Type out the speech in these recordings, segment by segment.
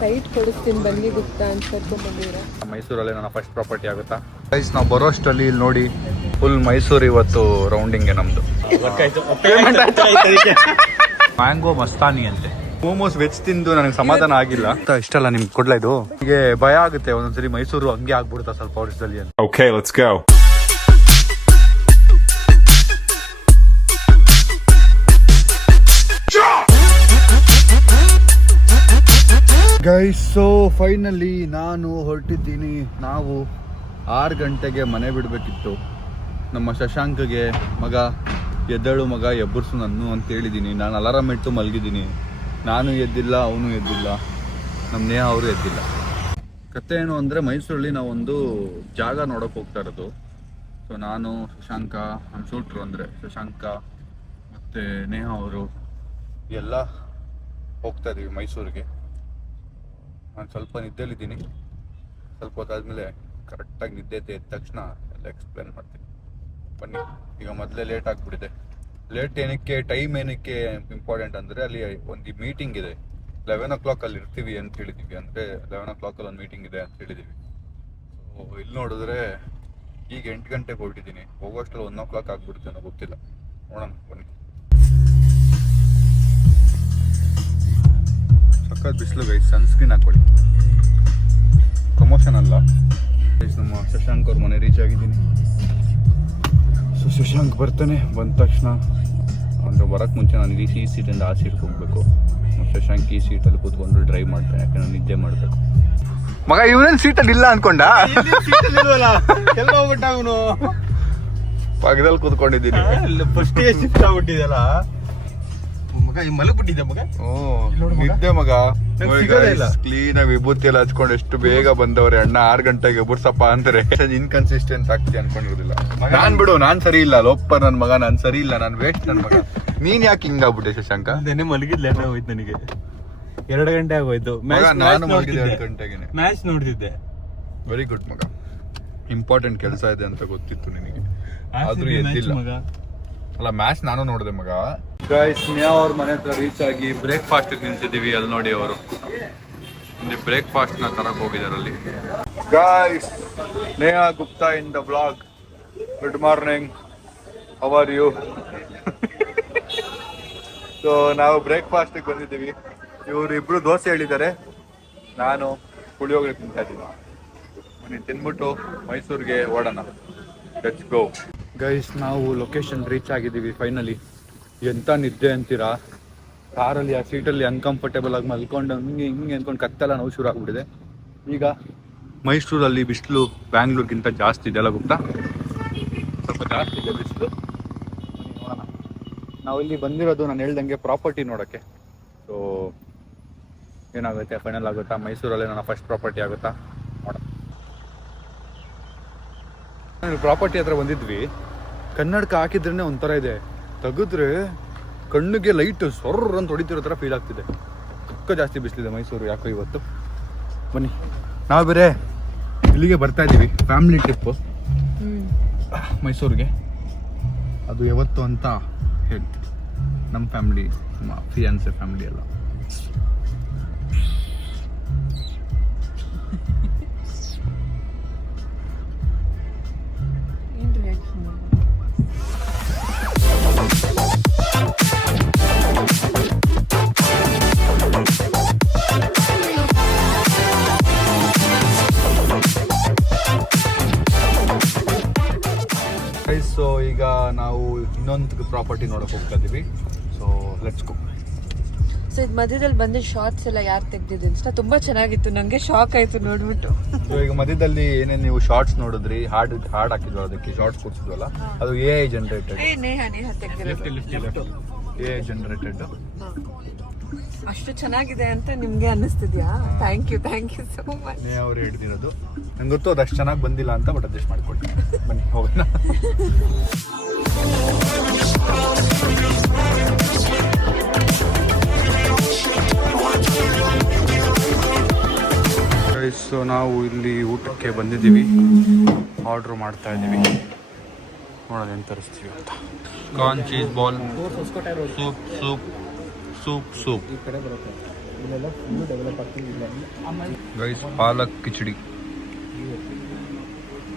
Site ಕೊಡಿಸ್ತೀನಿ ಬನ್ನಿ ಗುಪ್ತಾ ಅಂತ ಕರ್ಕೊಂಡ್ಬಂದಿರ. ಮೈಸೂರಲ್ಲಿ ನನ್ನ ಫಸ್ಟ್ ಪ್ರಾಪರ್ಟಿ ಆಗುತ್ತಾ ಗೈಸ್? ನಾವು ಬರೋಷ್ಟರಲ್ಲಿ ಇಲ್ಲಿ ನೋಡಿ ಫುಲ್ ಮೈಸೂರು ಇವತ್ತು ರೌಂಡಿಂಗ್ ನಮ್ದು. ಮ್ಯಾಂಗೋ ಮಸ್ತಾನಿ ಅಂತೆ. ಮೋಮೋಸ್ ವೆಜ್ ತಿಂದು ನನಗೆ ಸಮಾಧಾನ ಆಗಿಲ್ಲ. ಇಷ್ಟಲ್ಲ ನಿಮ್ಗೆ ಕೊಡ್ಲಾ ಇದು? ಹೀಗೆ ಭಯ ಆಗುತ್ತೆ ಒಂದೊಂದ್ಸರಿ ಮೈಸೂರು ಹಂಗೆ ಆಗ್ಬಿಡುತ್ತಾ ಸ್ವಲ್ಪ ವರ್ಷದಲ್ಲಿ ಅಂತ. Okay, let's go. Guys, so finally ನಾನು ಹೊರಟಿದ್ದೀನಿ. ನಾವು 6 ಗಂಟೆಗೆ ಮನೆ ಬಿಡಬೇಕಿತ್ತು. ನಮ್ಮ ಶಶಾಂಕ್ಗೆ ಮಗ ಎದ್ದೇಳು ಮಗ ಎಬ್ಬರ್ಸು ನನ್ನ ಅಂತ ಹೇಳಿದ್ದೀನಿ. ನಾನು ಅಲಾರಾಮ್ ಇಟ್ಟು ಮಲಗಿದ್ದೀನಿ. ನಾನು ಎದ್ದಿಲ್ಲ, ಅವನು ಎದ್ದಿಲ್ಲ, ನಮ್ಮ ನೇಹ ಅವರು ಎದ್ದಿಲ್ಲ. ಕತೆ ಏನು ಅಂದರೆ, ಮೈಸೂರಲ್ಲಿ ನಾವೊಂದು ಜಾಗ ನೋಡೋಕೆ ಹೋಗ್ತಾ ಇರೋದು. ಸೊ ನಾನು, ಶಶಾಂಕ, ನಮ್ಮ ಶೂಟ್ರು ಅಂದರೆ ಶಶಾಂಕ ಮತ್ತು ನೇಹ ಅವರು ಎಲ್ಲ ಹೋಗ್ತಾ ಇದ್ದೀವಿ ಮೈಸೂರಿಗೆ. ನಾನು ಸ್ವಲ್ಪ ನಿದ್ದೆಲಿದ್ದೀನಿ. ಸ್ವಲ್ಪ ಹೊತ್ತಾದ್ಮೇಲೆ ಕರೆಕ್ಟಾಗಿ ನಿದ್ದೆ ಎದ್ದ ತಕ್ಷಣ ಎಲ್ಲ ಎಕ್ಸ್ಪ್ಲೇನ್ ಮಾಡ್ತೀನಿ. ಬನ್ನಿ. ಈಗ ಮೊದಲೇ ಲೇಟ್ ಆಗಿಬಿಟ್ಟಿದೆ. ಲೇಟ್ ಏನಕ್ಕೆ, ಟೈಮ್ ಏನಕ್ಕೆ ಇಂಪಾರ್ಟೆಂಟ್ ಅಂದರೆ, ಅಲ್ಲಿ ಒಂದು ಮೀಟಿಂಗ್ ಇದೆ. 11 o'clock ಅಲ್ಲಿ ಇರ್ತೀವಿ ಅಂತ ಹೇಳಿದ್ದೀವಿ. ಅಂದರೆ 11 o'clock ಅಲ್ಲಿ ಒಂದು ಮೀಟಿಂಗ್ ಇದೆ ಅಂತ ಹೇಳಿದ್ದೀವಿ. ಸೊ ಇಲ್ಲಿ ನೋಡಿದ್ರೆ ಈಗ 8 ಗಂಟೆಗೆ ಹೊರಟಿದ್ದೀನಿ. ಹೋಗೋಷ್ಟರಲ್ಲಿ 1 o'clock ಆಗಿಬಿಡುತ್ತೆ ಅನ್ನೋ ಗೊತ್ತಿಲ್ಲ. ನೋಡೋಣ ಬನ್ನಿ. ಸಖತ್ ಬಿಸಿಲು ಗೈಸ್, ಸನ್ಸ್ಕ್ರೀನ್ ಹಾಕೊಳ್ಳಿ. ಪ್ರಮೋಷನ್ ಅಲ್ಲ ಗೈಸ್. ನಮ್ಮ ಶಶಾಂಕ್ ಅವ್ರ ಮನೆ ರೀಚ್ ಆಗಿದ್ದೀನಿ. ಸೊ ಶಶಾಂಕ್ ಬರ್ತಾನೆ. ಬಂದ ತಕ್ಷಣ ಅಂದರೆ ಬರೋಕ್ಕೆ ಮುಂಚೆ ನಾನು ಈ ಸೀಟಿಂದ ಆ ಸೀಟ್ಗೆ ಹೋಗಬೇಕು. ಶಶಾಂಕ್ ಈ ಸೀಟಲ್ಲಿ ಕೂತ್ಕೊಂಡು ಡ್ರೈವ್ ಮಾಡ್ತಾನೆ, ಯಾಕಂದ್ರೆ ನಿದ್ದೆ ಮಾಡಬೇಕು. ಮಗ ಇವನೇನು ಸೀಟಲ್ಲಿ ಇಲ್ಲ ಅನ್ಕೊಂಡ? ಎಲ್ಲ ಹೋಗ್ಬಿಟ್ಟ ಅವನು. ಪಕ್ಕದಲ್ಲಿ ಕೂತ್ಕೊಂಡಿದ್ದೀನಿ. ಫಸ್ಟ್ ಶಿಫ್ಟ್ ಆಗ್ಬಿಟ್ಟಿದೆಲ್ಲ ಮಗ. ಮಲಗ್ಬಿಟ್ಟಿದ್ದೆ ಮಗ. ನಿದ್ದೆ ಮಗ. ಕ್ಲೀನ್ ಆಗಿ ವಿಭೂತಿ ಎಲ್ಲ ಹಚ್ಕೊಂಡು ಎಷ್ಟು ಬೇಗ ಬಂದವ್ರೆ ಅಣ್ಣ. 6 ಗಂಟೆಗೆ ಎಬ್ಬರ್ಸಪ್ಪ ಅಂದ್ರೆ ಇನ್ಕನ್ಸಿಸ್ಟೆಂಟ್ ಆಗ್ತಿ ಅನ್ಕೊಂಡಿರೋದಿಲ್ಲ. ನಾನ್ ಬಿಡು, ನಾನ್ ಸರಿ ಇಲ್ಲ. ಲೋಪ ನನ್ ಮಗ, ನಾನ್ ಸರಿ ಇಲ್ಲ, ನಾನ್ ವೇಸ್ಟ್ ನನ್ ಮಗ. ನೀನ್ ಯಾಕೆ ಹಿಂಗಾಗ್ಬಿಟ್ಟೆ ಶಶಾಂಕ? ನೆನ್ನೆ ಮಲಗಿದ್ ಲೇಟ್ ಆಗೋಯ್ತು ನನಗೆ. 2 ಗಂಟೆ ಆಗೋಯ್ತು. ನಾನು ಮಲಗಿದ್ದೆ 2 ಗಂಟೆಗೆ. ಮ್ಯಾಚ್ ನೋಡ್ತಿದ್ದೆ. ವೆರಿ ಗುಡ್ ಮಗ. ಇಂಪಾರ್ಟೆಂಟ್ ಕೆಲಸ ಇದೆ ಅಂತ ಗೊತ್ತಿತ್ತು ನಿನಗೆ, ಆದ್ರೂ ಎದ್ದಿಲ್ಲ. ಅಲ್ಲ, ಮ್ಯಾಚ್ ನಾನು ನೋಡಿದೆ ಮಗ. ಗೈಸ್, ನೇಹಾ ಅವ್ರ ಮನೆ ಹತ್ರ ರೀಚ್ ಆಗಿ ಬ್ರೇಕ್ಫಾಸ್ಟ್ ನಿಂತಿದ್ದೀವಿ. ಅಲ್ಲಿ ನೋಡಿ ಅವರು ಬ್ರೇಕ್ಫಾಸ್ಟ್ ನ ತರಕ್ ಹೋಗಿದ್ದಾರೆ ಅಲ್ಲಿ. Guys, Neha Gupta in the blog. Good morning, how are you? So ನಾವು ಬ್ರೇಕ್ಫಾಸ್ಟ್ ಬಂದಿದ್ದೀವಿ. ಇವರು ಇಬ್ರು ದೋಸೆ ಹೇಳಿದ್ದಾರೆ, ನಾನು ಪುಳಿಯೋಗರೆ ತಿಂತಾ ಇದ್ದೀನಿ. ಬನ್ನಿ ತಿನ್ಬಿಟ್ಟು ಮೈಸೂರಿಗೆ ಓಡೋಣ. Let's go. ಗೈಸ್, ನಾವು ಲೊಕೇಶನ್ ರೀಚ್ ಆಗಿದ್ದೀವಿ ಫೈನಲಿ. ಎಂತ ನಿದ್ದೆ ಅಂತೀರಾ? ಕಾರಲ್ಲಿ ಆ ಸೀಟಲ್ಲಿ ಅನ್ಕಂಫರ್ಟೇಬಲ್ ಆಗಿ ಮಲ್ಕೊಂಡು ಹಿಂಗೆ ಅಂದ್ಕೊಂಡು ಕತ್ತೆಲ್ಲ ನೋವು ಶುರು ಆಗ್ಬಿಟ್ಟಿದೆ. ಈಗ ಮೈಸೂರಲ್ಲಿ ಬಿಸಿಲು ಬ್ಯಾಂಗ್ಳೂರ್ಗಿಂತ ಜಾಸ್ತಿ ಇದೆ ಅಲ್ಲ ಗುಪ್ತಾ? ಸ್ವಲ್ಪ ಜಾಸ್ತಿ ಇದೆ ಬಿಸಿಲು. ನೋಡೋಣ. ನಾವು ಇಲ್ಲಿ ಬಂದಿರೋದು ನಾನು ಹೇಳ್ದಂಗೆ ಪ್ರಾಪರ್ಟಿ ನೋಡೋಕ್ಕೆ. ಸೊ ಏನಾಗುತ್ತೆ, ಫೈನಲ್ ಆಗುತ್ತಾ? ಮೈಸೂರಲ್ಲೇ ನನ್ನ ಫಸ್ಟ್ ಪ್ರಾಪರ್ಟಿ ಆಗುತ್ತಾ ನೋಡೋಣ. ಪ್ರಾಪರ್ಟಿ ಹತ್ರ ಬಂದಿದ್ವಿ. ಕನ್ನಡಕ ಹಾಕಿದ್ರೇ ಒಂಥರ ಇದೆ, ತೆಗೆದ್ರೆ ಕಣ್ಣಿಗೆ ಲೈಟ್ ಸೊರ್ರ ಅಂತ ಹೊಡಿತಿರೋ ಥರ ಫೀಲ್ ಆಗ್ತಿದೆ. ಜಾಸ್ತಿ ಬಿಸಿಲಿದೆ ಮೈಸೂರು ಯಾಕೋ ಇವತ್ತು. ಬನ್ನಿ, ನಾವು ಬೇರೆ ಇಲ್ಲಿಗೆ ಬರ್ತಾ ಇದ್ದೀವಿ ಫ್ಯಾಮಿಲಿ ಟ್ರಿಪ್ಪು ಮೈಸೂರಿಗೆ. ಅದು ಯಾವತ್ತು ಅಂತ ಹೇಳ್ತೀವಿ. ನಮ್ಮ ಫ್ಯಾಮಿಲಿ, ನಮ್ಮ ಫಿಯಾನ್ಸೆ ಫ್ಯಾಮಿಲಿ ಎಲ್ಲ. ಸೊ ಈಗ ನಾವು ಇನ್ನೊಂದು ಪ್ರಾಪರ್ಟಿ ನೋಡಕ್ ಹೋಗ್ತಾ ಇದೀವಿ. So let's go. ಸೊ ಇದು ಮಧ್ಯದಲ್ಲಿ ಬಂದ ಶಾರ್ಟ್ಸ್ ಎಲ್ಲ ಯಾರು ತೆಗ್ದಿದ್ದು ಅಂತ ತುಂಬಾ ಚೆನ್ನಾಗಿತ್ತು. ನಂಗೆ ಶಾಕ್ ಆಯ್ತು ನೋಡ್ಬಿಟ್ಟು. ಸೊ ಈಗ ಮಧ್ಯದಲ್ಲಿ ಏನೇನು ನೀವು ಶಾರ್ಟ್ಸ್ ನೋಡಿದ್ರಿ, ಹಾಡ್ ಹಾಕಿದ್ವಿ, ಅದಕ್ಕೆ ಶಾರ್ಟ್ಸ್ ಕೊಡ್ಸಿದ್ವಲ್ಲ, ಅದು AI ಜನರೇಟೆಡ್. ನೇಹ ತೆಗ್ದಿರೋದು AI ಜನರೇಟೆಡ್. ಅಷ್ಟು ಚೆನ್ನಾಗಿದೆ ಅಂತ ನಿಮ್ಗೆ ಅನ್ನಿಸ್ತಿದ್ಯಾ? Thank you so much. ನೇ ಅವ್ರು ಹಿಡ್ದಿರೋದು. ನಂಗೆ ಗೊತ್ತು ಅದು ಅಷ್ಟು ಚೆನ್ನಾಗಿ ಬಂದಿಲ್ಲ ಅಂತ, ಬಟ್ ಅಡ್ಜಸ್ಟ್ ಮಾಡ್ಕೊಳ್ತೀನಿ. ಬನ್ನಿ ಹೋಗೋಣ. ಸೊ ನಾವು ಇಲ್ಲಿ ಊಟಕ್ಕೆ ಬಂದಿದ್ದೀವಿ. ಆರ್ಡ್ರ್ ಮಾಡ್ತಾ ಇದ್ದೀವಿ. ನೋಡೋಣ ಏನು ತರಿಸ್ತೀವಿ ಅಂತ. Corn cheese ball, soup soup soup soup ಇಲ್ಲೆಲ್ಲ ಫುಲ್ಲು ಡೆವಲಪ್ ಆಗ್ತಿಲ್ಲ. Guys palak khichdi,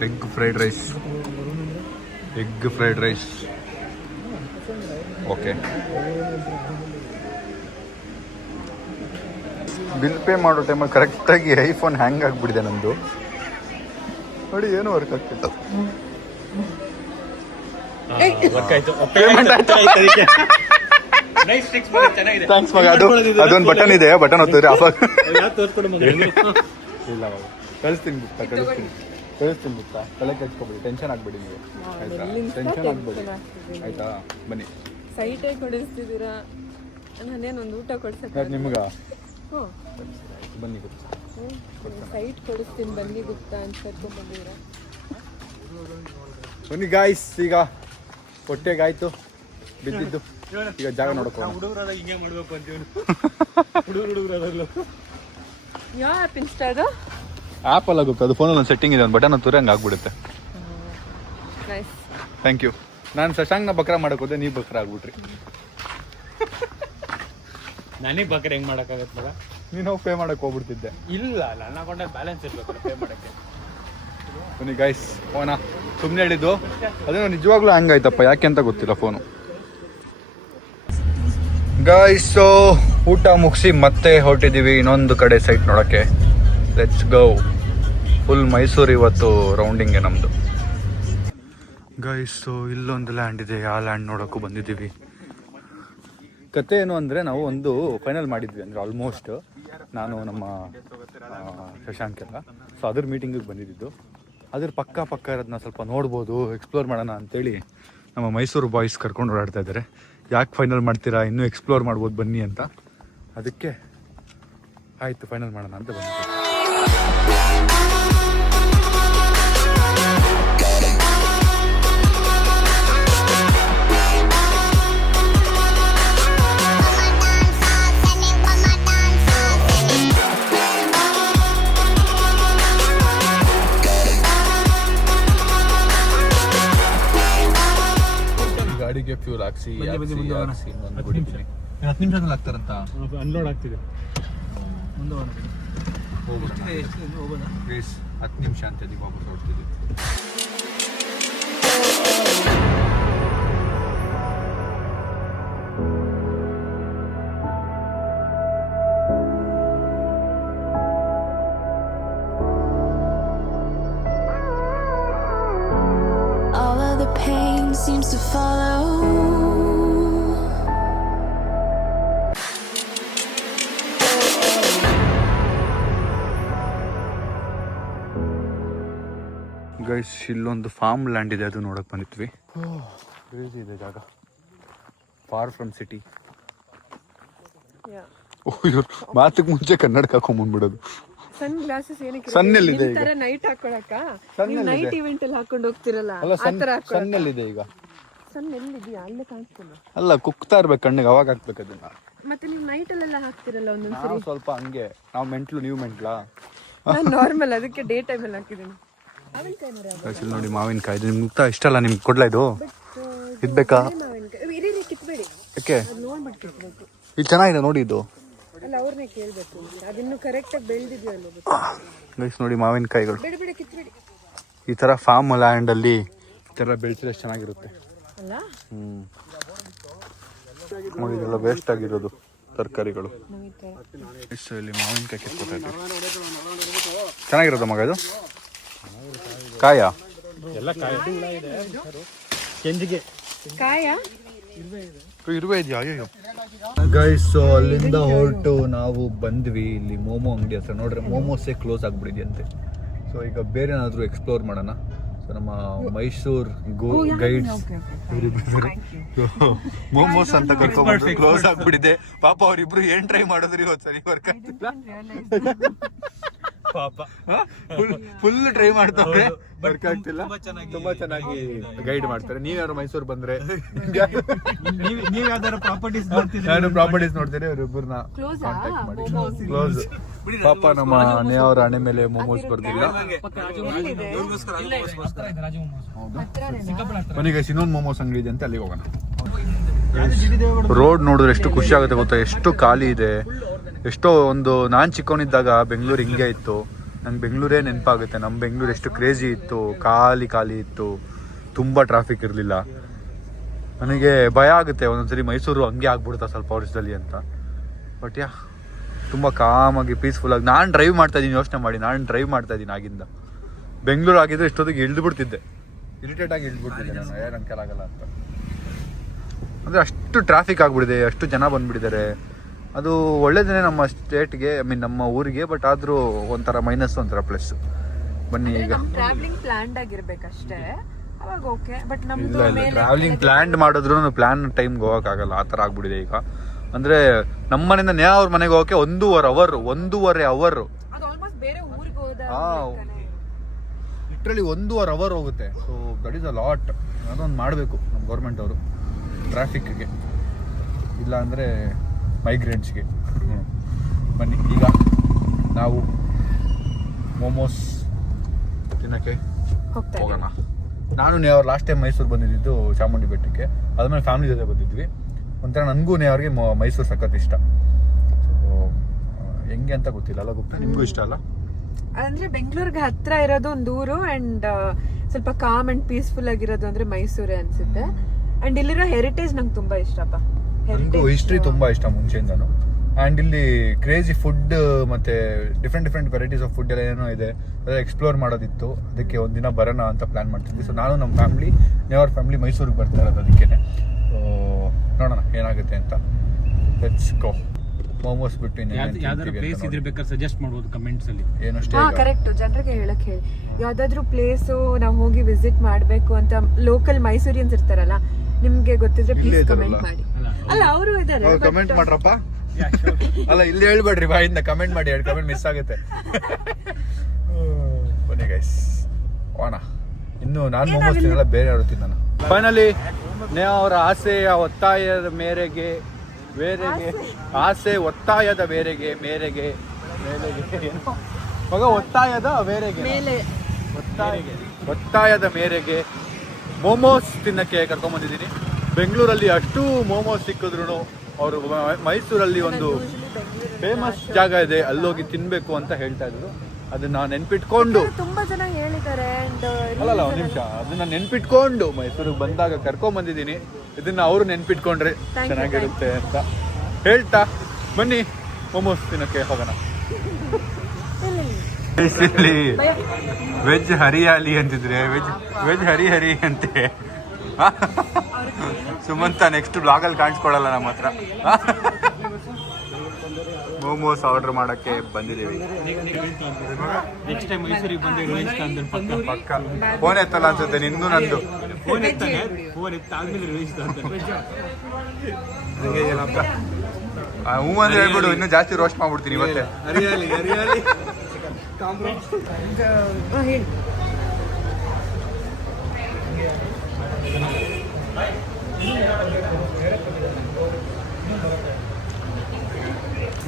egg fried rice, okay. Bill pay ಮಾಡೋ ಟೈಮಲ್ಲಿ ಕರೆಕ್ಟಾಗಿ ಐಫೋನ್ ಹ್ಯಾಂಗ್ ಆಗಿಬಿಟ್ಟಿದೆ ನಂದು. ನೋಡಿ ಏನು ವರ್ಕ್ ಆಗ್ತಿಲ್ಲ. ಥ್ಯಾಂಕ್ಸ್ ಮಗ. ಅದೊಂದು ಬಟನ್ ಇದೆ, ಬಟನ್ ಹೊತ್ತಿದ್ರೆ ಆಫ್ ಆಗ. ಇಲ್ಲ ಕಳಿಸ್ತೀನಿ ಬಿತ್ತಾ, ತಲೆ ಕೆಡ್ಸ್ಕೊಬೇಡಿ, ಟೆನ್ಷನ್ ಆಗ್ಬೇಡಿ ನೀವು, ಆಯ್ತಾ? ಟೆನ್ಷನ್ ಆಗ್ಬೇಡಿ ಆಯ್ತಾ? ಬನ್ನಿ. ಸೈಟೇ ಕೊಡಿಸ್ತಿದ್ದೀರಾ, ನಾನೇನೊಂದು ಊಟ ಕೊಡ್ಸಕ್ಕೆ ನಿಮ್ಗ ಹ್ಞೂ ಬನ್ನಿ ಗೊತ್ತಾ, ಸೈಟ್ ಕೊಡಿಸ್ತೀನಿ ಬನ್ನಿ ಗೊತ್ತಾ ಅಂತ ಕರ್ಕೊಂಡ್ಬಂದಿದ್ದೀರಾ. ಬನ್ನಿ ಗಾಯ್ಸ್, ಈಗ ಹೊಟ್ಟೆಗಾಯ್ತು ಬಿದ್ದಿದ್ದು, ಈಗ ಜಾಗ ನೋಡ್ಕೊ. ಹುಡುಗರಾದಾಗ ಹಿಂಗೆ ಮಾಡ್ಬೇಕು ಅಂತೀವಿ. ಹುಡುಗರಾದಾಗಲೂ ಯಾವ ಆ್ಯಪ್ ಇನ್ಸ್ಟಾ ಅದು? ಆ್ಯಪ್ ಅಲ್ಲ ಗೊತ್ತು, ಅದು ಫೋನಲ್ಲಿ ಒಂದು ಸೆಟ್ಟಿಂಗ್ ಇದೆ, ಒಂದು ಬಟನ್ ಹತ್ತಿರ ಹಂಗೆ ಆಗ್ಬಿಡುತ್ತೆ. Nice, thank you. ನಾನು ಶಶಾಂಕ್ನ ಬಕ್ರ ಮಾಡಕ್ಕೆ ಹೋದೆ, ನೀವು ಬಕ್ರ ಆಗ್ಬಿಟ್ರಿ. ನನಗೆ ಬಕ್ರ ಹೆಂಗೆ ಮಾಡೋಕ್ಕಾಗತ್ತೆ ಮಗ? ನೀನು ಪೇ ಮಾಡಕ್ಕೆ ಹೋಗ್ಬಿಡ್ತಿದ್ದೆ. ಇಲ್ಲ, ನನ್ನ ಅಕೌಂಟಾಗ ಬ್ಯಾಲೆನ್ಸ್ ಇರಬೇಕು ಪೇ ಮಾಡೋಕ್ಕೆ. ಬನ್ನಿ ಗೈಸ್, ಫೋನಾ ಸುಮ್ಮನೆ ಹೇಳಿದ್ದು, ಅದೇನೋ ನಿಜವಾಗ್ಲೂ ಹಂಗಾಯ್ತಪ್ಪ, ಯಾಕೆ ಅಂತ ಗೊತ್ತಿಲ್ಲ ಫೋನು. ಗೈಸು ಊಟ ಮುಗಿಸಿ ಮತ್ತೆ ಹೊರಟಿದ್ದೀವಿ ಇನ್ನೊಂದು ಕಡೆ ಸೈಟ್ ನೋಡೋಕ್ಕೆ. Let's go. ಫುಲ್ ಮೈಸೂರು ಇವತ್ತು ರೌಂಡಿಂಗೆ ನಮ್ಮದು. ಗೈಸು ಇಲ್ಲೊಂದು ಲ್ಯಾಂಡ್ ಇದೆ, ಆ ಲ್ಯಾಂಡ್ ನೋಡೋಕ್ಕೂ ಬಂದಿದ್ದೀವಿ. ಕತೆ ಏನು ಅಂದರೆ, ನಾವು ಒಂದು ಫೈನಲ್ ಮಾಡಿದ್ವಿ, ಅಂದರೆ ಆಲ್ಮೋಸ್ಟ್ ನಾನು ನಮ್ಮ ಶಶಾಂಕ್ ಎಲ್ಲ. ಸೊ ಅದ್ರ ಮೀಟಿಂಗಿಗೆ ಬಂದಿದ್ದು. ಅದ್ರ ಪಕ್ಕ ಇರೋದನ್ನ ಸ್ವಲ್ಪ ನೋಡ್ಬೋದು, ಎಕ್ಸ್ಪ್ಲೋರ್ ಮಾಡೋಣ ಅಂತೇಳಿ ನಮ್ಮ ಮೈಸೂರು ಬಾಯ್ಸ್ ಕರ್ಕೊಂಡು ಓಡಾಡ್ತಾ ಇದ್ದಾರೆ. ಯಾಕೆ ಫೈನಲ್ ಮಾಡ್ತೀರಾ, ಇನ್ನೂ ಎಕ್ಸ್ಪ್ಲೋರ್ ಮಾಡ್ಬೋದು ಬನ್ನಿ ಅಂತ. ಅದಕ್ಕೆ ಆಯಿತು ಫೈನಲ್ ಮಾಡೋಣ ಅಂತ ಬಂದಿದ್ದೆ. ಗಾಡಿಗೆ ಫ್ಯೂಲ್ ಹಾಕ್ಸಿ 10 ನಿಮಿಷದಲ್ಲಿ ಆಗ್ತಾರಂತ ಅನ್ಲೋಡ್ ಆಗ್ತಿದೆ. 10 ನಿಮಿಷ ಅಂತ ಇದೀವಿ, ವಾಪಸ್ ಹೊರಡ್ತಿದ್ದೀವಿ. All of the pain seems to follow. Guys ಇಲ್ಲೊಂದು ಫಾರ್ಮ್ ಲ್ಯಾಂಡ್ ಇದೆ, ಅದು ನೋಡಕ್ ಬಂದಿದ್ವಿ. ಕ್ರೇಜಿ ಇದೆ ಜಾಗ, ಫಾರ್ ಫ್ರಮ್ ಸಿಟಿ. ಇವ್ರು ಮಾತಕ್ಕೆ ಮುಂಚೆ ಕನ್ನಡಕ ಹಾಕೊಂಡ್ಬಂದ್ಬಿಡೋದು. ಸನ್ ಗ್ಲಾಸಸ್ ಏನಕ್ಕೆ? ಸನ್ನಲ್ಲಿದೆ ಈಗ, ನೈಟ್ ಹಾಕೊಳಕ ಸನ್ನಲ್ಲಿದೆ. ನೈಟ್ ಇವೆಂಟ್ ಅಲ್ಲಿ ಹಾಕೊಂಡು ಹೋಗ್ತಿರಲ್ಲ, ಅಲ್ಲ ಆ ತರ ಹಾಕೊಳ್ಳೋಕೆ. ಸನ್ನಲ್ಲಿದೆ ಈಗ. ಸನ್ ಎಲ್ಲಿದೆಯಾ? ಅಲ್ಲೇ ಕಾಣಿಸ್ತಿಲ್ಲ. ಅಲ್ಲ ಕುಕ್ತಾ ಇರ್ಬೇಕು ಕಣ್ಣಿಗೆ, ಅವಾಗ ಹಾಕ್ಬೇಕು ಅದನ್ನ. ಮತ್ತೆ ನೀವು ನೈಟ್ ಅಲ್ಲೆಲ್ಲ ಹಾಕ್ತಿರಲ್ಲ ಒಂದೊಂದ್ಸರಿ. ನಾವು ಸ್ವಲ್ಪ ಹಂಗೆ, ನಾವು ಮೆಂಟ್ಲು, ನೀವು ಮೆಂಟ್ಲಾ? ನಾನು ನಾರ್ಮಲ್, ಅದಕ್ಕೆ ಡೇ ಟೈಮ್ ಅಲ್ಲಿ ಹಾಕಿದ್ದೀನಿ. ಇಲ್ಲಿ ನೋಡಿ ಮಾವಿನಕಾಯಿ, ಇದು ನಿಮ್ಗೆ ಗೊತ್ತಾ? ಇಷ್ಟ ಅಲ್ಲ ನಿಮ್ಗೆ ಕೊಡ್ಲಾ? ಇದು ಇದ್ಬೇಕಾ? ಕಿತ್ಬೇಡಿ, ಯಾಕೆ? ನೋಡ್ಬಿಟ್ಟು ಕಿತ್ಬೇಕು. ಇದು ಚೆನ್ನಾಗಿದೆ ನೋಡಿ, ಇದು ಅಲ್ಲ ಅವ್ರನ್ನೇ ಕೇಳ್ಬೇಕು, ಅದಿನ್ನು ಕರೆಕ್ಟ್ ಆಗಿ ಬೆಳೆದಿದ್ಯೋ ಅಲ್ಲೋ. ಗೈಸ್ ನೋಡಿ ಮಾವಿನಕಾಯಿಗಳು, ಬಿಡಿ ಕಿತ್ಬೇಡಿ. ಈ ತರ ಫಾರ್ಮ್ ಲ್ಯಾಂಡ್ ಅಲ್ಲಿ ಈ ತರ ಬೆಳೆಸಿದ್ರೆ ಎಷ್ಟು ಚೆನ್ನಾಗಿರುತ್ತೆ ಅಲ್ಲ? ನೋಡಿ ಇದೆಲ್ಲ ವೇಸ್ಟ್ ಆಗಿರೋದು ತರಕಾರಿಗಳು. ಇಲ್ಲಿ ಮಾವಿನಕಾಯಿ ಕಿತ್ಕೊತಾ ಇದ್ದೀವಿ. ಚೆನ್ನಾಗಿರೋದು ಮಗ ಇದು ಕಾಯ ಎಲ್ಲ ಕಾಯಿ ಇದೆ. ಕೆಂಜಿಗೆ ಕಾಯ ಇರುವೆ ಇದೆಯಾ? ಅಯ್ಯೋ ಗೈಸ್, ಅಲ್ಲಿಂದ ಹೊರಟು ನಾವು ಬಂದ್ವಿ ಇಲ್ಲಿ ಮೋಮೋ ಅಂಗಡಿ ಹತ್ರ. ನೋಡ್ರೆ ಮೋಮೋಸೇ ಕ್ಲೋಸ್ ಆಗ್ಬಿಟ್ಟಿದೆಯಂತೆ. ಸೊ ಈಗ ಬೇರೆ ಏನಾದರೂ ಎಕ್ಸ್ಪ್ಲೋರ್ ಮಾಡೋಣ. ಸೊ ನಮ್ಮ ಮೈಸೂರು ಗೈಡ್ಸ್ ಮೋಮೋಸ್ ಅಂತ ಕರ್ಕೊಂಡ್ಬಂದು ಕ್ಲೋಸ್ ಆಗ್ಬಿಟ್ಟಿದೆ. ಪಾಪ ಅವ್ರಿಬ್ರು ಏನ್ ಟ್ರೈ ಮಾಡಿದ್ರಿ ಇವತ್ತು ಸರಿ ವರ್ಕ್ ಆಗ್ತಿಲ್ಲ. ಪಾಪ ಫುಲ್ ಟ್ರೈ ಮಾಡ್ತಾರೆ, ವರ್ಕ್ ಆಗ್ತಿಲ್ಲ. ತುಂಬಾ ಚೆನ್ನಾಗಿ ಗೈಡ್ ಮಾಡ್ತಾರೆ. ನೀವ್ಯಾರು ಮೈಸೂರು ಬಂದ್ರೆ ನೀವ್ ಯಾವ್ದಾರ ಪ್ರಾಪರ್ಟೀಸ್ ನೋಡ್ತೀರಿ, ಅವ್ರಿಬ್ಬರನ್ನ ಕಾಂಟ್ಯಾಕ್ಟ್ ಮಾಡಿ. ಕ್ಲೋಸ್. ಪಾಪ ನಮ್ಮ ನೇವ್ರ ಹಣೆ ಮೇಲೆ ಮೋಮೋಸ್ ಬರ್ದಿಲ್ಲ. ಬನ್ನಿ ಗೈಸ್, ಇನ್ನೊಂದು ಮೋಮೋಸ್ ಅಂಗಡಿ ಇದೆ ಅಂತ ಅಲ್ಲಿಗೆ ಹೋಗೋಣ. ರೋಡ್ ನೋಡಿದ್ರೆ ಎಷ್ಟು ಖುಷಿ ಆಗುತ್ತೆ ಗೊತ್ತಾ, ಎಷ್ಟು ಖಾಲಿ ಇದೆ. ಎಷ್ಟೋ ಒಂದು ನಾನು ಚಿಕ್ಕವನಿದ್ದಾಗ ಬೆಂಗಳೂರು ಹಿಂಗೆ ಇತ್ತು. ನಂಗೆ ಬೆಂಗಳೂರೇ ನೆನಪಾಗುತ್ತೆ. ನಮ್ಮ ಬೆಂಗಳೂರು ಎಷ್ಟು ಕ್ರೇಜಿ ಇತ್ತು, ಖಾಲಿ ಇತ್ತು, ತುಂಬ ಟ್ರಾಫಿಕ್ ಇರಲಿಲ್ಲ. ನನಗೆ ಭಯ ಆಗುತ್ತೆ ಒಂದೊಂದ್ಸರಿ ಮೈಸೂರು ಹಂಗೆ ಆಗ್ಬಿಡ್ತಾ ಸ್ವಲ್ಪ ವರ್ಷದಲ್ಲಿ ಅಂತ. ಬಟ್ ತುಂಬ ಕಾಮಾಗಿ ಪೀಸ್ಫುಲ್ಲಾಗಿ ನಾನು ಡ್ರೈವ್ ಮಾಡ್ತಾಯಿದ್ದೀನಿ. ಯೋಚನೆ ಮಾಡಿ, ನಾನು ಡ್ರೈವ್ ಮಾಡ್ತಾಯಿದ್ದೀನಿ ಆಗಿಂದ. ಬೆಂಗಳೂರು ಆಗಿದ್ರೆ ಇಷ್ಟೊತ್ತಿಗೆ ಇಳಿದ್ಬಿಡ್ತಿದ್ದೆ, ಇರಿಟೇಟಾಗಿ ಇಳಿದ್ಬಿಡ್ತಿದ್ದೆ ನಾನು, ನನ್ನ ಕೈಲಾಗಲ್ಲ ಅಂತ. ಅಂದರೆ ಅಷ್ಟು ಟ್ರಾಫಿಕ್ ಆಗಿಬಿಟ್ಟಿದೆ, ಅಷ್ಟು ಜನ ಬಂದುಬಿಟ್ಟಿದ್ದಾರೆ. ಅದು ಒಳ್ಳೇದೇ ನಮ್ಮ ಸ್ಟೇಟ್ಗೆ, ಐ ಮೀನ್ ನಮ್ಮ ಊರಿಗೆ. ಬಟ್ ಆದರೂ ಒಂಥರ ಮೈನಸ್, ಒಂಥರ ಪ್ಲಸ್. ಬನ್ನಿ ಈಗ ಟ್ರಾವೆಲಿಂಗ್ ಪ್ಲಾನ್ಡ್ ಆಗಿರ್ಬೇಕಷ್ಟೇ, ಅವಾಗ ಓಕೆ. ಬಟ್ ನಮ್ದು ಟ್ರಾವೆಲಿಂಗ್ ಪ್ಲಾನ್ ಮಾಡಿದ್ರು ಪ್ಲಾನ್ ಟೈಮ್ಗೆ ಹೋಗೋಕ್ಕಾಗಲ್ಲ, ಆ ಥರ ಆಗ್ಬಿಟ್ಟಿದೆ ಈಗ. ಅಂದರೆ ನಮ್ಮ ಮನೆಯಿಂದ ನೇ ಅವ್ರ ಮನೆಗೆ ಹೋಗೋಕ್ಕೆ 1.5 ಅವರ್. ಲಿಟ್ರಲಿ 1.5 ಅವರ್ ಹೋಗುತ್ತೆ. So that is a lot. ಅದೊಂದು ಮಾಡಬೇಕು ನಮ್ಮ ಗೌರ್ಮೆಂಟ್ ಅವರು ಟ್ರಾಫಿಕ್ಗೆ, ಇಲ್ಲ ಅಂದರೆ ಮೈಗ್ರೆಂಟ್ಸ್ಗೆ. ಬನ್ನಿ ಈಗ ನಾವು ಮೋಮೋಸ್ ತಿನ್ನೋಕ್ಕೆ ಹೋಗೋಣ. ನಾನು ಅವ್ರು ಲಾಸ್ಟ್ ಟೈಮ್ ಮೈಸೂರು ಬಂದಿದ್ದು ಚಾಮುಂಡಿ ಬೆಟ್ಟಕ್ಕೆ, ಅದಾದ್ಮೇಲೆ ಫ್ಯಾಮಿಲಿ ಜೊತೆ ಬಂದಿದ್ವಿ. ಒಂಥರ ನನಗೂ ಅವ್ರಿಗೆ ಮೈಸೂರು ಸಖತ್ ಇಷ್ಟ. ಸೊ ಹೆಂಗೆ ಅಂತ ಗೊತ್ತಿಲ್ಲ, ಅಲ್ಲ ಗೊತ್ತಿಲ್ಲ, ನಿಮಗೂ ಇಷ್ಟ ಅಲ್ಲ? ಅಂದ್ರೆ ಬೆಂಗಳೂರಿಗೆ ಹತ್ರ ಇರೋದು ಒಂದು ಊರು, ಅಂಡ್ ಸ್ವಲ್ಪ ಕಾಮ್ ಅಂಡ್ ಪೀಸ್ಫುಲ್ ಆಗಿರೋದು ಅಂದ್ರೆ ಮೈಸೂರೇ ಅನ್ಸುತ್ತೆ. ಅಂಡ್ ಇಲ್ಲಿರೋ ಹೆರಿಟೇಜ್ ನಂಗೆ ತುಂಬಾ ಇಷ್ಟಪ್ಪ. ನನಗೂ ಹಿಸ್ಟ್ರಿ ತುಂಬಾ ಇಷ್ಟ ಮುಂಚೆಯಿಂದನು. ಆ್ಯಂಡ್ ಇಲ್ಲಿ ಕ್ರೇಜಿ ಫುಡ್ ಮತ್ತೆ ಡಿಫ್ರೆಂಟ್ ವೆರೈಟೀಸ್ ಆಫ್ ಫುಡ್ ಎಲ್ಲ ಏನೋ ಇದೆ, ಅದೆಲ್ಲ ಎಕ್ಸ್ಪ್ಲೋರ್ ಮಾಡೋದಿತ್ತು. ಅದಕ್ಕೆ ಒಂದಿನ ಬರೋಣ ಅಂತ ಪ್ಲಾನ್ ಮಾಡ್ತಿದ್ವಿ. ಸೊ ನಾನು ನಮ್ಮ ಫ್ಯಾಮಿಲಿ, ನೇವರ್ ಫ್ಯಾಮಿಲಿ ಮೈಸೂರಿಗೆ ಬರ್ತಾ ಇರೋದು ಅದಕ್ಕೆ. ನೋಡೋಣ ಏನಾಗುತ್ತೆ ಅಂತ. Let's go. ಮೋಮೋಸ್ ಬಿಟ್ಟು ಯಾವ್ದಾದ್ರು ಪ್ಲೇಸ್ ಇದ್ರೆ ಬೇಕಾದ್ರೆ ಸಜೆಸ್ಟ್ ಮಾಡ್ಬೋದು ಕಮೆಂಟ್ಸ್ ಅಲ್ಲಿ. ಏನು ಕರೆಕ್ಟ್, ಜನರಿಗೆ ಹೇಳಕ್ ಹೇಳಿ ಯಾವ್ದಾದ್ರು ಪ್ಲೇಸು ನಾವು ಹೋಗಿ ವಿಸಿಟ್ ಮಾಡ್ಬೇಕು ಅಂತ ಲೋಕಲ್ ಮೈಸೂರಿಯನ್ಸ್ ಇರ್ತಾರಲ್ಲ, ನಿಮ್ಗೆ ಗೊತ್ತಿದ್ರೆ ಪ್ಲೀಸ್ ಕಮೆಂಟ್ ಮಾಡಿ. ಅಲ್ಲ ಅವರು ಇದಾರೆ, ಕಮೆಂಟ್ ಮಾಡ್ರಪ್ಪ. ಅಲ್ಲ ಇಲ್ಲಿ ಹೇಳ್ಬೇಡ್ರಿ, ಬಾಯಿಂದ ಕಮೆಂಟ್ ಮಾಡಿ. 2 ಕಮೆಂಟ್ ಮಿಸ್ ಆಗುತ್ತೆ. ಬನ್ನಿ ಗೈಸ್ ಹೋಗೋಣ. ಇನ್ನು ನಾನು ಮೋಮೋಸ್ ತಿನ್ನಲ್ಲ, ಬೇರೆ ಯಾರು ತಿನ್ನೋಣ. ಫೈನಲಿ ಅವರ ಆಸೆಯ ಒತ್ತಾಯದ ಮೇರೆಗೆ ಒತ್ತಾಯದ ಮೇರೆಗೆ ಮೋಮೋಸ್ ತಿನ್ನಕ್ಕೆ ಕರ್ಕೊಂಡ್ಬಂದಿದ್ದೀನಿ. ಬೆಂಗಳೂರಲ್ಲಿ ಅಷ್ಟು ಮೋಮೋಸ್ ಸಿಕ್ಕಿದ್ರು ಅವರು ಮೈಸೂರಲ್ಲಿ ಒಂದು ಫೇಮಸ್ ಜಾಗ ಇದೆ, ಅಲ್ಲೋಗಿ ತಿನ್ಬೇಕು ಅಂತ ಹೇಳ್ತಾ ಇದ್ರು. ಅದನ್ನ ನೆನ್ಪಿಟ್ಕೊಂಡು ತುಂಬಾ ಜನ ಹೇಳಿದ್ದಾರೆ. ಅಲ್ಲಲ್ಲ ಒಂದು ನಿಮಿಷ, ಅದನ್ನ ನೆನ್ಪಿಟ್ಕೊಂಡು ಮೈಸೂರಿಗೆ ಬಂದಾಗ ಕರ್ಕೊಂಡ್ಬಂದಿದ್ದೀನಿ. ಇದನ್ನ ಅವರು ನೆನ್ಪಿಟ್ಕೊಂಡ್ರೆ ಚೆನ್ನಾಗಿರುತ್ತೆ ಅಂತ ಹೇಳ್ತಾ ಬನ್ನಿ ಮೋಮೋಸ್ ತಿನ್ನಕ್ಕೆ ಹೋಗೋಣ. ವೆಜ್ ಹರಿಯಾಲಿ ಅಂತಿದ್ರೆ ವೆಜ್ ಹರಿ ಅಂತೆ. ಸುಮಂತ ನೆಕ್ಸ್ಟ್ ಬ್ಲಾಗಲ್ಲಿ ಕಾಣಿಸ್ಕೊಳಲ್ಲ ನಮ್ಮ ಹತ್ರ. ಮೋಮೋಸ್ ಆರ್ಡರ್ ಮಾಡಕ್ಕೆ ಬಂದಿದ್ದೀವಿ. ನೆಕ್ಸ್ಟ್ ಟೈಮ್ ಮೈಸೂರಿಗೆ ಬಂದಾಗ ಪಕ್ಕ ಫೋನ್ ಎತ್ತಲ್ಲ ಅನ್ಸುತ್ತೆ ನಿಂದು ನಂದು. ಫೋನ್ ಎತ್ತಾದ್ಮೇಲೆ ಹೂ ಅಂದ್ರೆ ಹೇಳ್ಬಿಡು, ಇನ್ನೂ ಜಾಸ್ತಿ ರೋಸ್ಟ್ ಮಾಡ್ಬಿಡ್ತೀನಿ ಇವತ್ತೆ.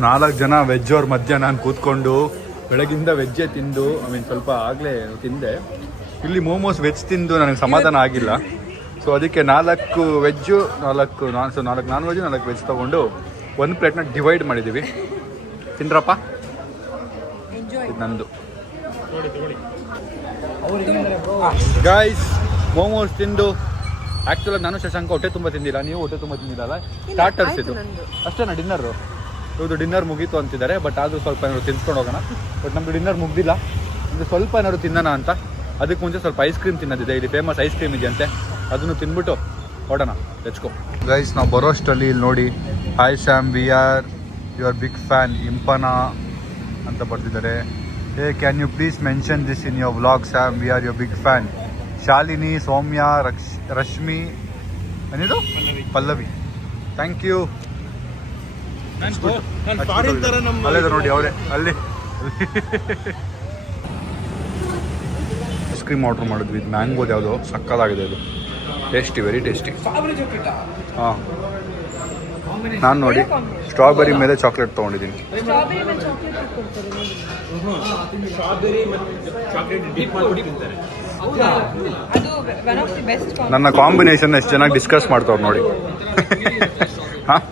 ನಾಲ್ಕು ಜನ ವೆಜ್ ಅವ್ರ ಮಧ್ಯ ನಾನು ಕೂತ್ಕೊಂಡು ಬೆಳಗಿಂದ ವೆಜ್ಜೇ ತಿಂದು, ಸ್ವಲ್ಪ ಆಗಲೇ ತಿಂದೆ. ಇಲ್ಲಿ ಮೋಮೋಸ್ ವೆಜ್ ತಿಂದು ನನಗೆ ಸಮಾಧಾನ ಆಗಿಲ್ಲ. ಸೊ ಅದಕ್ಕೆ 4 ವೆಜ್ಜು 4 ನಾನ್ ವೆಜ್ಜು 4 ವೆಜ್ ತೊಗೊಂಡು ಒಂದು ಪ್ಲೇಟ್ನ ಡಿವೈಡ್ ಮಾಡಿದ್ದೀವಿ. ತಿನ್ರಪ್ಪ, ಇದು ನಂದು. ಗಾಯ್ಸ್ ಮೋಮೋಸ್ ತಿಂದು ಆ್ಯಕ್ಚುಲಾಗಿ ನಾನು ಶಶಾಂಕ ಹೊಟ್ಟೆ ತುಂಬ ತಿಂದಿಲ್ಲ, ನೀವು ಹೊಟ್ಟೆ ತುಂಬ ತಿಂದಿಲ್ಲ. ಸ್ಟಾರ್ಟರ್ಸ್ ಇದು ಅಷ್ಟೇನಾ ಡಿನ್ನರು? ಇವ್ರದ್ದು ಡಿನ್ನರ್ ಮುಗೀತು ಅಂತಿದ್ದಾರೆ. ಬಟ್ ಆದರೂ ಸ್ವಲ್ಪ ಏನಾದ್ರು ತಿನ್ಸ್ಕೊಂಡು ಹೋಗೋಣ. ಬಟ್ ನಮ್ಮದು ಡಿನ್ನರ್ ಮುಗ್ದಿಲ್ಲ, ಅಂದರೆ ಸ್ವಲ್ಪ ಏನಾದ್ರು ತಿನ್ನೋಣ ಅಂತ. ಅದಕ್ಕೆ ಮುಂಚೆ ಸ್ವಲ್ಪ ಐಸ್ ಕ್ರೀಮ್ ತಿನ್ನೋದಿದೆ. ಇಲ್ಲಿ ಫೇಮಸ್ ಐಸ್ ಕ್ರೀಮ್ ಇದೆಯಂತೆ, ಅದನ್ನು ತಿನ್ಬಿಟ್ಟು ಹೊಡೋಣ. Let's go. ಗೈಸ್ ನಾವು ಬರೋಷ್ಟಲ್ಲಿ ಇಲ್ಲಿ ನೋಡಿ, hi Sam, we are your big fan Impana ಅಂತ ಬರ್ತಿದ್ದಾರೆ. Hey can you please mention this in your vlog Sam, we are your big fan. Shalini, Soumya, Rashmi, ಏನಿದು ಪಲ್ಲವಿ, ಥ್ಯಾಂಕ್ ಯು. ಅಲ್ಲೇ ನೋಡಿ ಅವರೇ ಅಲ್ಲಿ ಐಸ್ ಕ್ರೀಮ್ ಆರ್ಡ್ರ್ ಮಾಡಿದ್ವಿ. ಇದು ಮ್ಯಾಂಗೋದು ಯಾವುದೋ ಸಕ್ಕತ್ತಾಗಿದೆ, ಇದು ಟೇಸ್ಟಿ, ವೆರಿ ಟೇಸ್ಟಿ. ಹಾಂ, ನಾನು ನೋಡಿ ಸ್ಟ್ರಾಬೆರಿ ಮೇಲೆ ಚಾಕ್ಲೇಟ್ ತೊಗೊಂಡಿದ್ದೀನಿ. ನನ್ನ ಕಾಂಬಿನೇಷನ್ ಎಷ್ಟು ಚೆನ್ನಾಗಿ ಡಿಸ್ಕಸ್ ಮಾಡ್ತವ್ರು ನೋಡಿ. ಹಾಂ,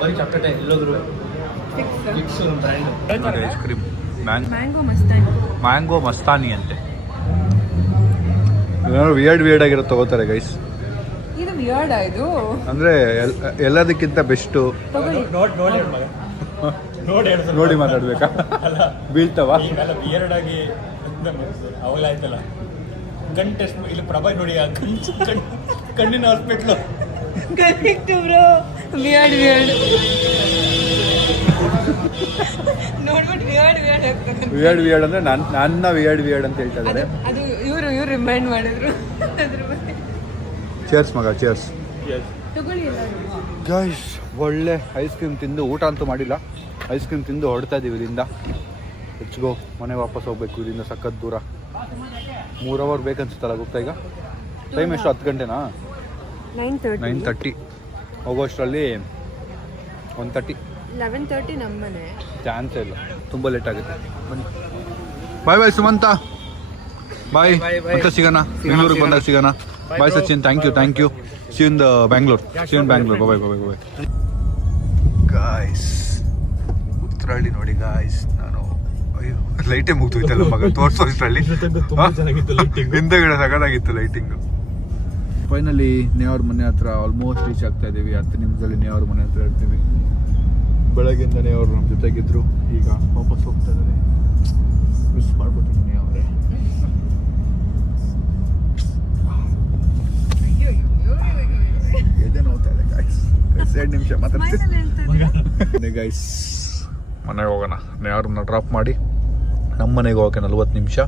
ಬರೀ ಚಾಕ್ಲೇಟ್ ಎಲ್ಲೋದ್ರು fix brand ice cream mango mastani. Mango mastani ಅಂತೆ. ವಿಯರ್ಡ್ ಆಗಿರೋ ತಗೋತಾರೆ ಗೈಸ್. ಇದು ವಿಯರ್ಡ್ ಇದು ಅಂದರೆ ಎಲ್ಲದಕ್ಕಿಂತ ಬೆಸ್ಟು. ತಗೊಳ್ಳಿ. ನೋಡಿ ಮಾತಾಡ್ಬೇಕಾ? ಬೀಳ್ತವ ಬಿಯರ್ಡ್ ಆಗಿ ಅವಾಗಲೇ ಆಯ್ತಲ್ಲ ಗಂಟು ಟೆಸ್ಟ್ ಇಲ್ಲಿ ಪ್ರಭಾ ನೋಡಿ ಆ ಕಣ್ಣಿನ ಹಾಸ್ಪಿಟ್ಲು ಕರೆಕ್ಟ್ ಬ್ರೋ. ವಿಯರ್ಡ್ ನೋಡ್ಬಿಟ್ಟು ವಿಯರ್ಡ್ ಅಂದರೆ ನನ್ನ ವಿಯರ್ಡ್ ಅಂತ ಹೇಳ್ತಾ ಇದ್ದಾರೆ. ಅದು ಇವರು ರಿಮೈಂಡ್ ಮಾಡಿದ್ರು ಅದ್ರ ಬಗ್ಗೆ. ಚೇರ್ಸ್ ಮಗ, ಚೇರ್ಸ್. ತಗೊಳ್ಳಿ ಎಲ್ಲರೂ. ಗೈಸ್ ಒಳ್ಳೆ ಐಸ್ ಕ್ರೀಮ್ ತಿಂದು, ಊಟ ಅಂತೂ ಮಾಡಿಲ್ಲ, ಐಸ್ ಕ್ರೀಮ್ ತಿಂದು ಹೊರಡ್ತಾ ಇದ್ದೀವಿ ಇಲ್ಲಿಂದ. ಹೆಚ್ಚಿಗೋ ಮನೆ ವಾಪಸ್ ಹೋಗ್ಬೇಕು ಇಲ್ಲಿಂದ, ಸಖತ್ ದೂರ. 3 ಅವರ್ ಬೇಕನ್ಸುತ್ತಲ್ಲ ಹೋಗ್ತಾ. ಈಗ ಟೈಮ್ ಎಷ್ಟು? 10 ಗಂಟೆನಾ? 9:30. ಹೋಗೋಷ್ಟರಲ್ಲಿ 1:30. 11:30 ನಮ್ಮನೆ. ಚಾನ್ಸೇ ಇಲ್ಲ, ತುಂಬ ಲೇಟ್ ಆಗುತ್ತೆ. ಬನ್ನಿ. ಬಾಯ್ ಸುಮಂತ, ಬಾಯ್. ಮತ್ತೆ ಸಿಗೋಣ, ಬೆಂಗಳೂರಿಗೆ ಬಂದಾಗ ಸಿಗೋಣ. Bye Sachin, thank you. See in the Bangalore. Bye. Guys Uttarahalli ನೋಡಿ ಗಾಯ್ಸ್. ನಾನು ಅಯ್ಯೋ ಲೈಟೇ ಮುಗ್ದೋಯ್ತಲ್ಲ ಮಗ, ತೋರಿಸೋ ಇಷ್ಟರಲ್ಲಿ ಹಿಂದೆಗಡೆ ಸಗದಾಗಿತ್ತು ಲೈಟಿಂಗು. ಫೈನಲಿ ನೇವ್ರ ಮನೆ ಹತ್ರ ಆಲ್ಮೋಸ್ಟ್ ರೀಚ್ ಆಗ್ತಾ ಇದ್ದೀವಿ. 10 ನಿಮಿಷದಲ್ಲಿ ನೇವ್ರ ಮನೆ ಹತ್ರ ಇರ್ತೀವಿ. ಬೆಳಗ್ಗೆಯಿಂದನೇ ಅವರು ನಮ್ಮ ಜೊತೆಗಿದ್ರು, ಈಗ ವಾಪಸ್ ಹೋಗ್ತಾ ಇದ್ದಾರೆ. ಮಿಸ್ ಮಾಡ್ಬಿಟ್ಟಿದ್ದೀನಿ ಅವರೇ. ಎದೆ ನೋಡ್ತಾ ಇದೆ ಗಾಯ್ಸ್. 2 ನಿಮಿಷ ಮಾತಾಡ್ತೀನಿ ಗೈಸ್. ಮನೆಗೆ ಹೋಗೋಣ. ನೇವ್ರನ್ನ ಡ್ರಾಪ್ ಮಾಡಿ ನಮ್ಮ ಮನೆಗೆ ಹೋಗೋಕೆ 40 ನಿಮಿಷ.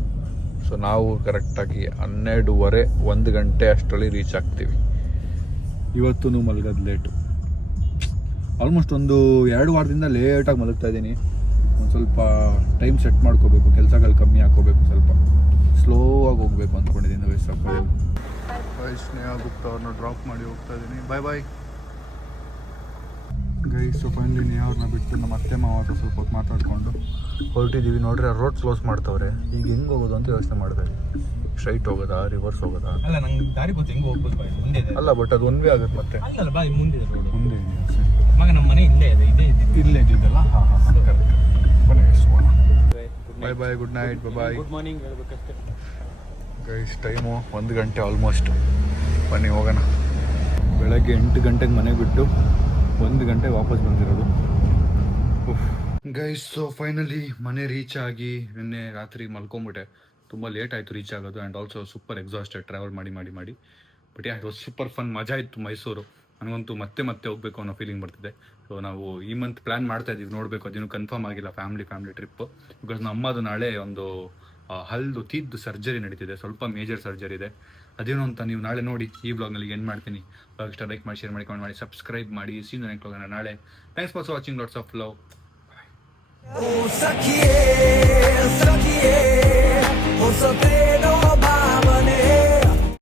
ಸೊ ನಾವು ಕರೆಕ್ಟಾಗಿ 12:30 1 ಗಂಟೆ ಅಷ್ಟರಲ್ಲಿ ರೀಚ್ ಆಗ್ತೀವಿ. ಇವತ್ತೂ ಮಲಗೋದು ಲೇಟು. ಆಲ್ಮೋಸ್ಟ್ 1-2 ವಾರದಿಂದ ಲೇಟಾಗಿ ಮಲಗ್ತಾ ಇದ್ದೀನಿ. ಒಂದು ಸ್ವಲ್ಪ ಟೈಮ್ ಸೆಟ್ ಮಾಡ್ಕೋಬೇಕು, ಕೆಲಸಗಳು ಕಮ್ಮಿ ಹಾಕೋಬೇಕು, ಸ್ವಲ್ಪ ಸ್ಲೋ ಆಗಿ ಹೋಗ್ಬೇಕು ಅಂದ್ಕೊಂಡಿದ್ದೀನಿ. ಸ್ನೇಹ ಗುಪ್ತಾ ಅವ್ರನ್ನ ಡ್ರಾಪ್ ಮಾಡಿ ಹೋಗ್ತಾ ಇದ್ದೀನಿ. ಬಾಯ್. ಗೈಸ್ ಫೈನಲಿ ನೇವ್ರನ್ನ ಬಿಟ್ಟು ನಮ್ಮ ಅತ್ತೆ ಮಾವ ಹತ್ರ ಸ್ವಲ್ಪ ಹೊತ್ತು ಮಾತಾಡ್ಕೊಂಡು ಹೊರಟಿದ್ದೀವಿ. ನೋಡ್ರಿ ರೋಡ್ ಕ್ಲೋಸ್ ಮಾಡ್ತವ್ರೆ. ಈಗ ಹೆಂಗೆ ಹೋಗೋದು ಅಂತ ಯೋಚನೆ ಮಾಡಿದೆ. ಸ್ಟ್ರೈಟ್ ಹೋಗೋದಾ, ರಿವರ್ಸ್ ಹೋಗೋದಾ? ಅಲ್ಲ ನಂಗೆ ದಾರಿ ಗೊತ್ತು, ಹೆಂಗೆ ಹೋಗ್ಬೋದು ಬಾಯ್, ಮುಂದೆ ಇದೆ. ಅಲ್ಲ ಬಟ್ ಅದು 1 ವೇ ಆಗುತ್ತೆ ಮತ್ತೆ. ಅಲ್ಲ ಬಾಯ್, ಮುಂದೆ ಇದೆ ರೋಡ್. ಮುಂದೆ ಮಗ ನಮ್ಮ ಮನೆ ಇಲ್ಲೇ ಇದೆ, ಇಲ್ಲೇ ಇದ್ದಿದ್ದಲ್ಲ. ಹಾಂ ಕರೆಕ್ಟ್. ಬನ್ನಿ bye. Good night. Bye. Good morning ಹೇಳ್ಬೇಕಷ್ಟೇ ಗೈಸ್. ಟೈಮು 1 ಗಂಟೆ ಆಲ್ಮೋಸ್ಟ್. ಬನ್ನಿ ಹೋಗೋಣ. ಬೆಳಗ್ಗೆ 8 ಗಂಟೆಗೆ ಮನೆ ಬಿಟ್ಟು 1 ಗಂಟೆ ವಾಪಸ್ ಬಂದಿರೋದು. ಗೈಸ್ ಸೊ ಫೈನಲಿ ಮನೆ ರೀಚ್ ಆಗಿ ನಿನ್ನೆ ರಾತ್ರಿ ಮಲ್ಕೊಂಬಿಟ್ಟೆ. ತುಂಬ ಲೇಟ್ ಆಯಿತು ರೀಚ್ ಆಗೋದು. And also super exhausted travel ಮಾಡಿ. But it was super fun. ಮಜಾ ಇತ್ತು ಮೈಸೂರು. ನನಗಂತೂ ಮತ್ತೆ ಹೋಗಬೇಕು ಅನ್ನೋ ಫೀಲಿಂಗ್ ಬರ್ತಿದೆ. ಸೊ ನಾವು ಈ ಮಂತ್ ಪ್ಲ್ಯಾನ್ ಮಾಡ್ತಾ ಇದ್ದೀವಿ, ನೋಡಬೇಕು. ಅದೇನು ಕನ್ಫರ್ಮ್ ಆಗಿಲ್ಲ ಫ್ಯಾಮಿಲಿ ಟ್ರಿಪ್ಪು. ಬಿಕಾಸ್ ನಮ್ಮ ಅಮ್ಮದು ನಾಳೆ ಒಂದು ಹಲ್ದು ತೀದ್ದು ಸರ್ಜರಿ ನಡೀತಿದೆ, ಸ್ವಲ್ಪ ಮೇಜರ್ ಸರ್ಜರಿ ಇದೆ. ಅದೇನು ಅಂತ ನೀವು ನಾಳೆ ನೋಡಿ. ಈ ಬ್ಲಾಗ್ನಲ್ಲಿ ಏನು ಮಾಡ್ತೀನಿ. ಇಷ್ಟ ಲೈಕ್ ಮಾಡಿ, ಶೇರ್ ಮಾಡಿ, ಕಮೆಂಟ್ ಮಾಡಿ, ಸಬ್ಸ್ಕ್ರೈಬ್ ಮಾಡಿ. ಸೀನ್ ನೆಕ್ಸ್ಟ್ ಹೋಗೋಣ ನಾಳೆ. Thanks for watching. Lots of love. Bye.